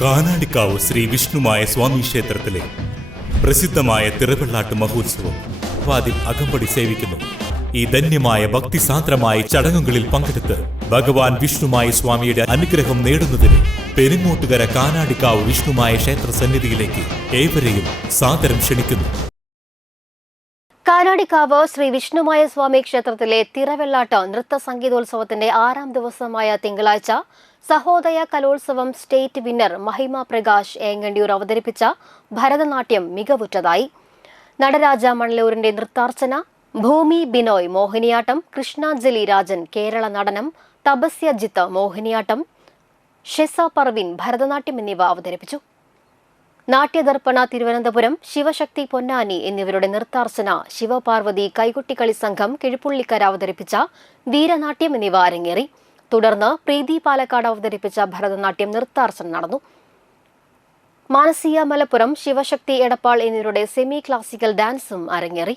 കാനാടിക്കാവ് ശ്രീ വിഷ്ണുമായ സ്വാമി ക്ഷേത്രത്തിലെ പ്രസിദ്ധമായ തിറവെള്ളാട്ട് മഹോത്സവം വാതിൽ അകമ്പടി സേവിക്കുന്നു. ഈ ധന്യമായ ഭക്തിസാന്ദ്രമായ ചടങ്ങുകളിൽ പങ്കെടുത്ത് ഭഗവാൻ വിഷ്ണുമായ സ്വാമിയുടെ അനുഗ്രഹം നേടുന്നതിന് പെരുങ്ങോട്ടുകര കാനാടിക്കാവ് വിഷ്ണുമായ ക്ഷേത്ര സന്നിധിയിലേക്ക് ഏവരെയും സാദരം ക്ഷണിക്കുന്നു. കാനാടിക്കാവ് ശ്രീ വിഷ്ണുമായ സ്വാമി ക്ഷേത്രത്തിലെ തിറവെള്ളാട്ട നൃത്ത സംഗീതോത്സവത്തിന്റെ ആറാം ദിവസമായ തിങ്കളാഴ്ച സഹോദയ കലോത്സവം സ്റ്റേറ്റ് വിന്നർ മഹിമ പ്രകാശ് ഏങ്ങണ്ടിയൂർ അവതരിപ്പിച്ച ഭരതനാട്യം മികവുറ്റതായി. നടരാജ മണലൂരിന്റെ നൃത്താർച്ചന ഭൂമി ബിനോയ് മോഹിനിയാട്ടം കൃഷ്ണാഞ്ജലി രാജൻ കേരള നടനം തപസ്യജിത്ത് മോഹിനിയാട്ടം ഷെസ പർവിൻ ഭരതനാട്യം എന്നിവ അവതരിപ്പിച്ചു. നാട്യദർപ്പണ തിരുവനന്തപുരം ശിവശക്തി പൊന്നാനി എന്നിവരുടെ നൃത്താർച്ചന ശിവപാർവതി കൈകൊട്ടിക്കളി സംഘം കിഴുപ്പുള്ളിക്കര അവതരിപ്പിച്ച വീരനാട്യം എന്നിവ അരങ്ങേറി. തുടർന്ന് പ്രീതി പാലക്കാട് അവതരിപ്പിച്ച ഭരതനാട്യം നൃത്താർച്ചന നടന്നു. മാനസീയ മലപ്പുറം ശിവശക്തി എടപ്പാൾ എന്നിവരുടെ സെമി ക്ലാസിക്കൽ ഡാൻസും അരങ്ങേറി.